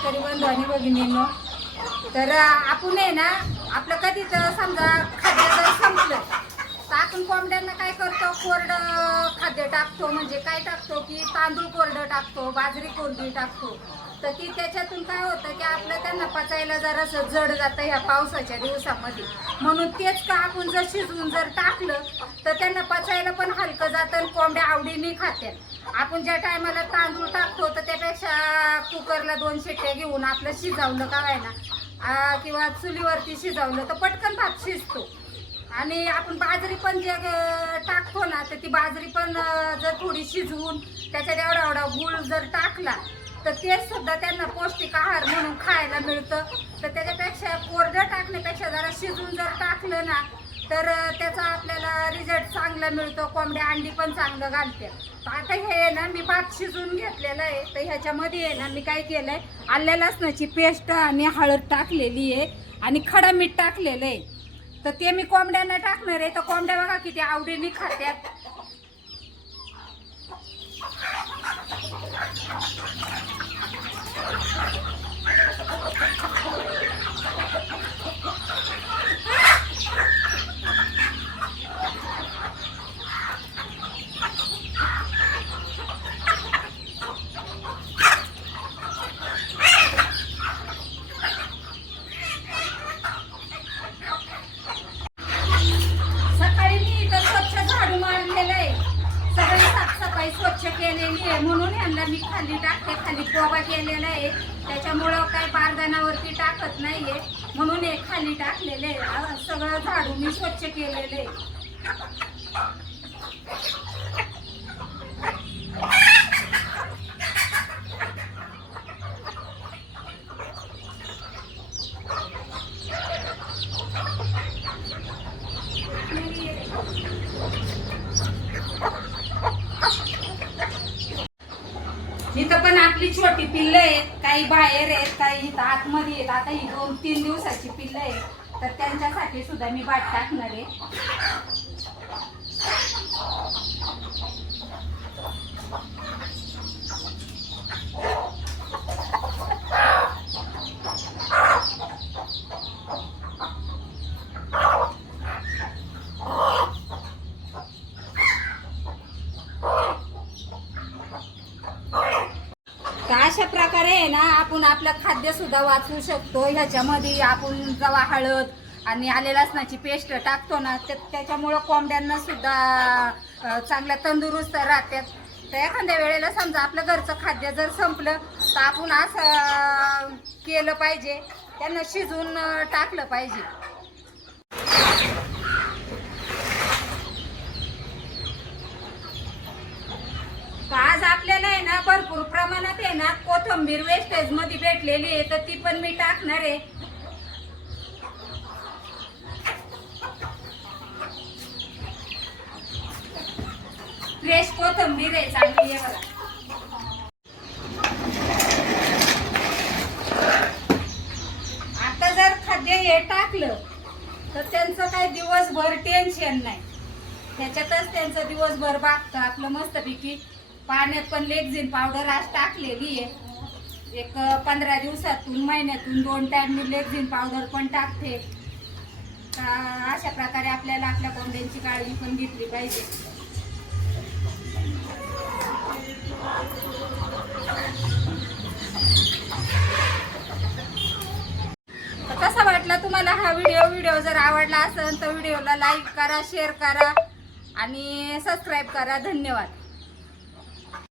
शेतकरी बंधू आणि भगिनींनो तर आपण आहे ना आपलं कधी तर समजा खाद्य जर संपलं तर आपण कोंबड्यांना काय करतो? कोरडं मध्ये टाकतो म्हणजे काय टाकतो की तांदूळ कोरडं टाकतो बाजरी कोरडी टाकतो. तर की त्याच्यातून काय होतं की आपलं त्यांना पचायला जरासं जड जातं ह्या पावसाच्या दिवसामध्ये. म्हणून तेच का आपण जर शिजवून जर टाकलं तर त्यांना पचायला पण हलकं जातं आणि कोंबड्या आवडीने खात्यात. आपण ज्या टायमाला तांदूळ टाकतो तर त्यापेक्षा कुकरला दोन शिट्ट्या घेऊन आपलं शिजवलं का व्हायना किंवा चुलीवरती शिजवलं तर पटकन भात शिजतो. आणि आपण बाजरी पण जे टाकतो ना तर ती बाजरी पण जर थोडी शिजवून त्याच्यात एवढा एवढा गुळ जर टाकला तर ते सुद्धा त्यांना पौष्टिक आहार म्हणून खायला मिळतं. तर त्याच्यापेक्षा कोरडं टाकण्यापेक्षा जरा शिजवून जर टाकलं ना तर त्याचा आपल्याला रिझल्ट चांगला मिळतो. कोंबड्या अंडी पण चांगलं घालते आता हे आहे ना मी भात शिजवून घेतलेलं आहे. तर ह्याच्यामध्ये आहे ना मी काय केलं आहे आल्या लसणाची पेस्ट आणि हळद टाकलेली आहे आणि खडा मीठ टाकलेलं आहे. तर ते मी कोंबड्यांना टाकणार आहे. तर कोंबड्या बघा किती आवडीने खात्यात सकाळी मी इथं स्वच्छ झाडू मारलेलं आहे सगळी साफसफाई स्वच्छ केलेली आहे. म्हणून ह्यांना मी खाली टाकते. खाली पोगा केलेला आहे. त्याच्यामुळं काही बारदानावरती टाकत नाहीये. म्हणून हे खाली टाकलेले आहे. सगळं झाडू मी स्वच्छ केलेलं आहे. इथं पण आपली छोटी पिल्ल आहेत. काही बाहेर आहेत काही इथं आतमध्ये आहेत. आता ही दोन तीन दिवसाची पिल्ल आहेत. तर त्यांच्यासाठी सुद्धा मी बाट टाकणार आहे तर अशा प्रकारे आहे ना आपण आपलं खाद्य सुद्धा वाचवू शकतो. ह्याच्यामध्ये आपण जेव्हा हळद आणि आले लसणाची पेस्ट टाकतो ना ते त्याच्यामुळं कोंबड्यांना सुद्धा चांगल्या तंदुरुस्त राहतात. तर एखाद्या वेळेला समजा आपलं घरचं खाद्य जर संपलं तर आपण असं केलं पाहिजे. त्यांना शिजून टाकलं पाहिजे तर आज आपल्याला आहे ना भरपूर प्रमाणात आहे ना कोथंबीर वेस्टेजमध्ये भेटलेली आहे तर ती पण मी टाकणार आहे. फ्रेश कोथंबीर आहे चांगली आहे बघा. आता जर खाद्य हे टाकलं तर त्यांचं काही दिवसभर टेन्शन नाही. त्याच्यातच त्यांचं दिवसभर बागतं आपलं मस्तपैकी. पाण्यात पण लेगझिन पावडर आज टाकलेली आहे. एक पंधरा दिवसातून महिन्यातून दोन टाईम मी लेगझिन पावडर पण टाकते. अशा प्रकारे आपल्याला आपल्या कोंबड्यांची काळजी पण घेतली पाहिजे. तर कसा वाटला तुम्हाला हा व्हिडिओ व्हिडिओ जर आवडला असेल तर व्हिडिओला लाईक करा शेअर करा आणि सबस्क्राईब करा. धन्यवाद.